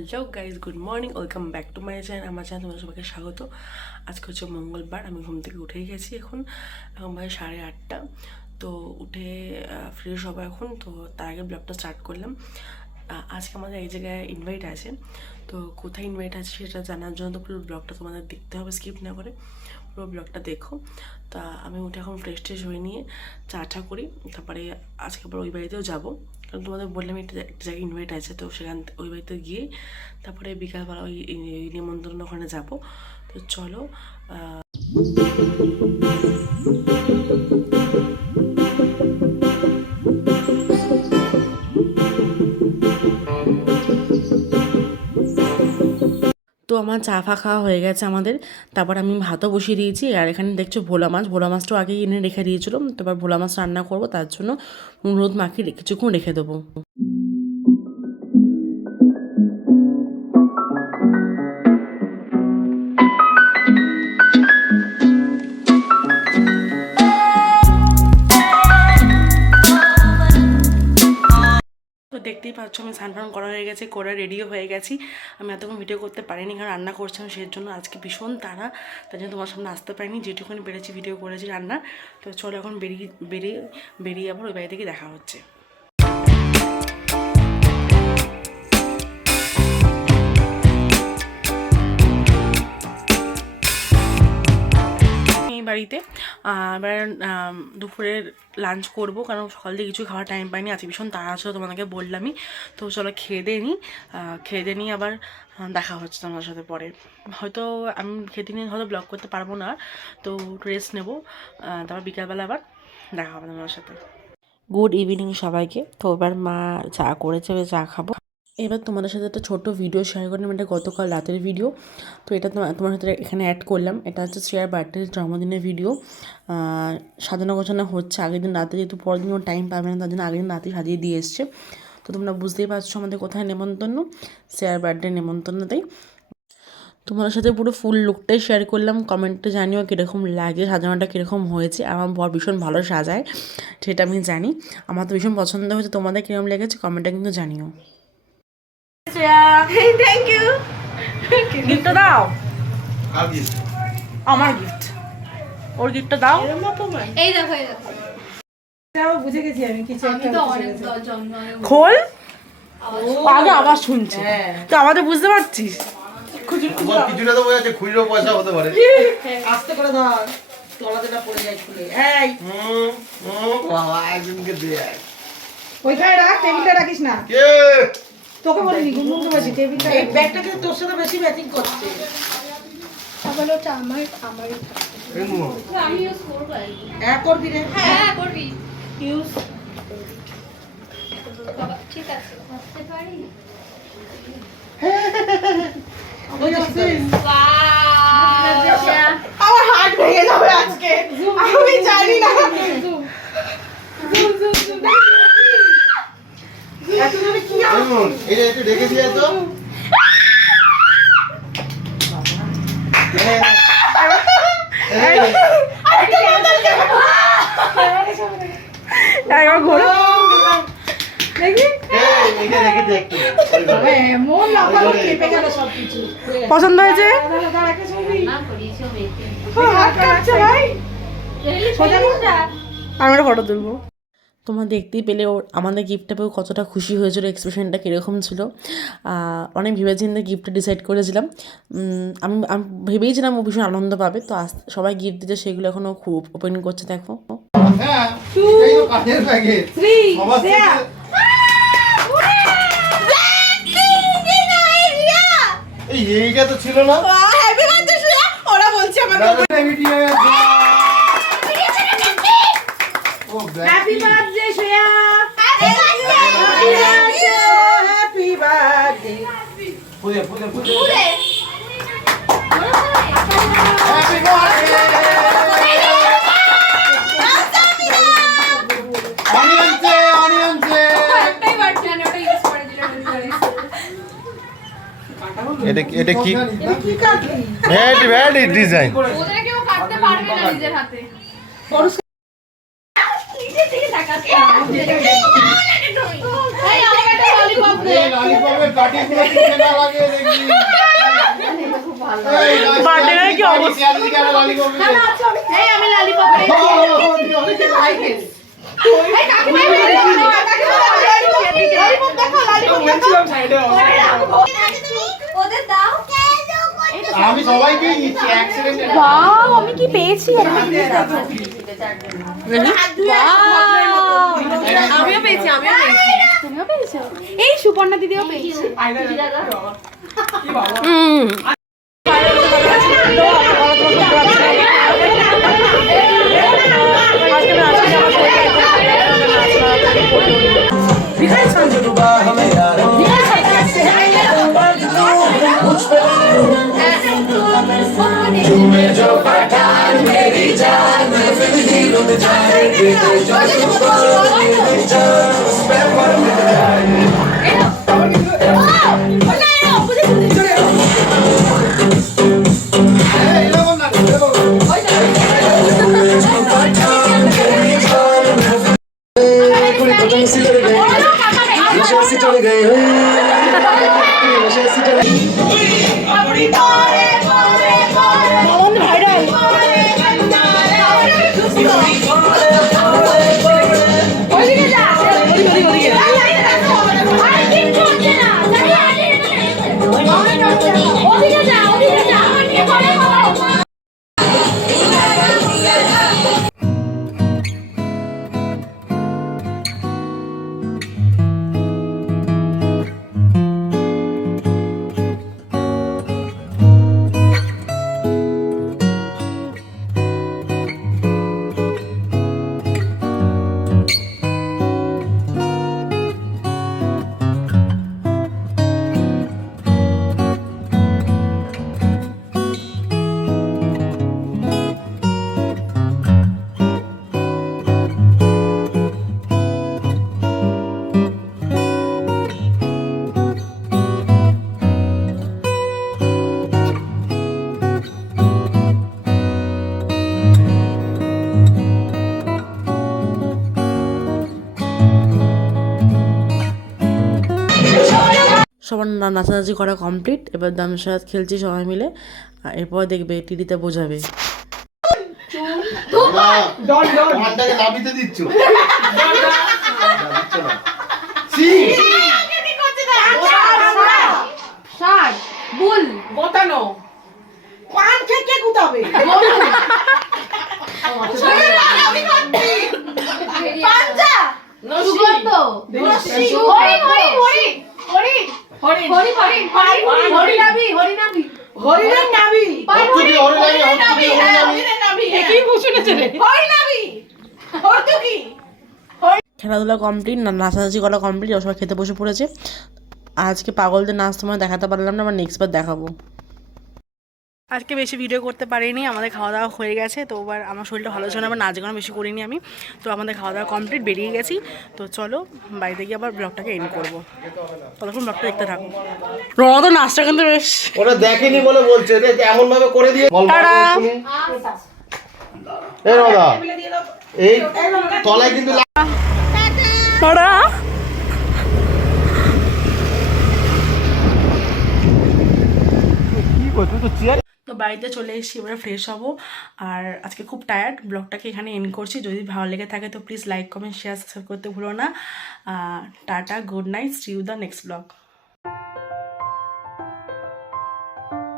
Hello guys, good morning, welcome back to my channel. আমার channel তোমাদের সবাইকে স্বাগত। আজকে হচ্ছে মঙ্গলবার, আমি ঘুম থেকে উঠেই গেছি। এখন ভাই 8:30। তো উঠে ফ্রেশ হবো এখন। তো তার আগে ব্লগটা স্টার্ট করলাম। আজকে আমাদের এই জায়গায় ইনভাইট আছে, তো কোথায় ইনভাইট আছে সেটা জানার জন্য তো পুরো ব্লগটা তোমাদের দেখতে হবে, স্কিপ না করে পুরো ব্লগটা দেখো। তা আমি উঠে এখন ফ্রেশ ট্রেশ হয়ে নিয়ে চা করি, তারপরে আজকে আবার ওই বাড়িতেও যাবো। কারণ তোমাদের বললাম একটা জায়গায় ইনভাইট আছে, তো সেখান ওই বাড়িতে গিয়ে তারপরে বিকালবেলা ওই নিমন্ত্রণ ওখানে যাবো। তো চলো। তো আমার চা ফা খাওয়া হয়ে গেছে আমাদের। তারপর আমি ভাতও বসিয়ে দিয়েছি। আর এখানে দেখছো ভোলা মাছটাও আগেই এনে রেখে দিয়েছিলো। তারপর ভোলা মাছ রান্না করবো, তার জন্য নুন হলুদ মাখিয়ে কিছুক্ষণ রেখে দেবো। তো দেখতেই পাচ্ছ আমি স্নান করা হয়ে গেছে, করে রেডিও হয়ে গেছি। আমি এতক্ষণ ভিডিও করতে পারিনি, কারণ রান্না করছিলাম, সেই জন্য আজকে ভীষণ তার জন্য তোমার সামনে আসতে পারিনি। যেটুকুনি পেরেছি ভিডিও করেছি রান্না। তো চলো এখন বেরিয়ে আবার ওই বাড়ি থেকে দেখা হচ্ছে। বাড়িতে এবার দুপুরের লাঞ্চ করব, কারণ সকাল দিয়ে কিছু খাওয়ার টাইম পাইনি, আজকে ভীষণ তাড়া ছিল, তোমাদেরকে বললামই। তো চলো খেয়ে দিয়ে নিই আবার দেখা হচ্ছে তোমার সাথে পরে। হয়তো আমি খেতে নিয়ে হয়তো ব্লগ করতে পারবো না, তো রেস্ট নেবো। তারপর বিকালবেলা আবার দেখা হবে তোমার সাথে। গুড ইভিনিং সবাইকে। তো এবার মা চা করেছে, চা খাবো। এবার তোমাদের সাথে একটা ছোট্ট ভিডিও শেয়ার করলাম, এটা গতকাল রাতের ভিডিও। তো এটা তোমার সাথে এখানে অ্যাড করলাম। এটা হচ্ছে শ্রেয়ার বার্থডে জন্মদিনের ভিডিও। সাজানো গোছানো হচ্ছে আগের দিন রাতে, যেহেতু পরের দিন টাইম পাবে না, তার জন্য আগের দিন রাতেই সাজিয়ে দিয়ে এসছে। তো তোমরা বুঝতেই পারছো আমাদের কোথায় নেমন্তন্ন, শ্রেয়ার বার্থডে নেমন্তন্নতেই। তোমাদের সাথে পুরো ফুল লুকটাই শেয়ার করলাম। কমেন্টে জানিও কীরকম লাগে, সাজানোটা কীরকম হয়েছে। আমার বর ভীষণ ভালো সাজায়, সেটা আমি জানি। আমার তো ভীষণ পছন্দ হয়েছে। তোমাদের কীরকম লেগেছে কমেন্টে কিন্তু জানিও। Thank you. গিফটটা দাও। আমার গিফট, ওর গিফটটা দাও। এই দেখো এই দেখো, বুঝে গেছি আমি কিছু একটা খোল। আগে আবার শুনছি, তো আমাদের বুঝতে পারছিস। কিছুটা তো বোঝা যাচ্ছে, খুচরো পয়সা হতে পারে। আস্তে করে ধর, তলাতে না পড়ে যায় খুলে। এই বাবা একজনকে দে। ওইখানে রাখ, টেবিলটা রাখিস না। কে তোকে বলিনি, গুনগুনকে বলছি টেবিলটা। এই ব্যাগটা কিন্তু তোর সাথে বেশি ম্যাচিং করছে। তাহলে ওটা আমারই থাকবে। আমি ইউজ করব আর কি। হ্যাঁ করবি রে। হ্যাঁ করবি। ইউজ বাবা ঠিক আছে, আসতে পারি। ওই আছে। ওয়াও আমার হার্ট ভেঙে যাবে আজকে, আমি জানি না। এত জোরে কি আওয়াজ? এটা একটু ডেকে দিয়ে তো। একবার ঘোরো দেখি। এইটা রেখে দে একটু। মন লাফালো, কেঁপে গেল সবকিছু। পছন্দ হয়েছে? না করিছো বেতে। হাত কাঁপছে ভাই। সোজা মুখটা। আমি একটা ফটো তুলবো। তোমরা দেখতেই পেলে ওর আমাদের গিফটটা পেয়ে কতটা খুশি হয়েছিল, এক্সপ্রেশনটা কীরকম ছিল। অনেক ভেবেচিন্তে গিফটটা ডিসাইড করেছিলাম। আমি ভেবেইছিলাম ও ভীষণ আনন্দ পাবে। তো সবাই গিফট দিতে, সেগুলো এখনও খুব ওপেন করছে, দেখো। হ্যাঁ, এই তো কাঠের ব্যাগে। সবার সাথে এইটা তো ছিল না। Happy birthday Shreya. ওরা বলছে আমাকে happy birthday Shreya. Happy birthday. পুজো পুজো পুজো। পুরে হ্যাপি বার্থডে। অনিয়নসে একটাই বাড়ছে, আমি ওটা ইউজ করে দিলাম ভিতরে। এটা কি? এটা কি কাটলি? Valley design. ওদের কেউ কাটতে পারবে না নিজের হাতে। নিজে থেকে তাকাচ্ছে। এই আমাকে একটা ললিপপ এই ললিপপের কাটিগুলো কিনে না লাগে দেখি। বার্থডে কি অবস্থা? এই আমি লালিপপ ওদের দাও। আমি সবাইকেই নিচ্ছি অ্যাক্সিডেন্টে। বাহ আমি কি পেয়েছি? আমিও পেয়েছি। তুমিও পেয়েছো? এই সুপর্ণা দিদিও পেয়েছে। সবার নাচানাচি করা কমপ্লিট। এবার দামসারাত খেলছি সবাই মিলে। আর এরপর দেখবে টিভিতে বোঝাবে। আমারটাকে দাবিতে দিচ্ছ। ষাট বুল গোটানো পান খেয়ে কে গুতাবে? পাঞ্জা সুগন্ধ হরিণ হরিণ হরিণ হরিণ হরিণ হরিণ হরিণ হরিণাভি হরিণাভি হরিণের নাভি। হরিণাভি, হরিণাভি, হরিণাভি। একই বসে রে। হরিণাভি হরতুকি। খেলাধুলা কমপ্লিট, নাচানাচি করা কমপ্লিট, সবাই খেতে বসে পড়েছে। আজকে পাগলদের নাচ তোমার দেখাতে পারলাম না, আবার নেক্সট বার দেখাবো। আজকে বেশি ভিডিও করতে পারিনি, আমাদের খাওয়া দাওয়া হয়ে গেছে। তো এবার আমার শরীরটা ভালো ছিল না, আবার নাচ গান বেশি করিনি আমি। তো আমাদের খাওয়া দাওয়া কমপ্লিট, বেরিয়ে গেছি। তো চলো বাড়িতে গিয়ে আবার ব্লগটাকে এন্ড করবো। ততক্ষণ ব্লগটা দেখতে থাকো। রোনা তো নাচটা কিন্তু বেশ, ওরা দেখেনি বলে বলছে যে এমন ভাবে করে দিয়ে টাটা। এই দাদা এই তলায় কিন্তু টাটা। কি করছো তো চেয়ার। তো বাড়িতে চলে এসেছি, এবারে ফ্রেশ হবো। আর আজকে খুব টায়ার্ড, ব্লগটাকে এখানে এন্ড করছি। যদি ভালো লেগে থাকে তো please like comment share subscribe করতে ভুলো না। Tata, good night, see you the next blog.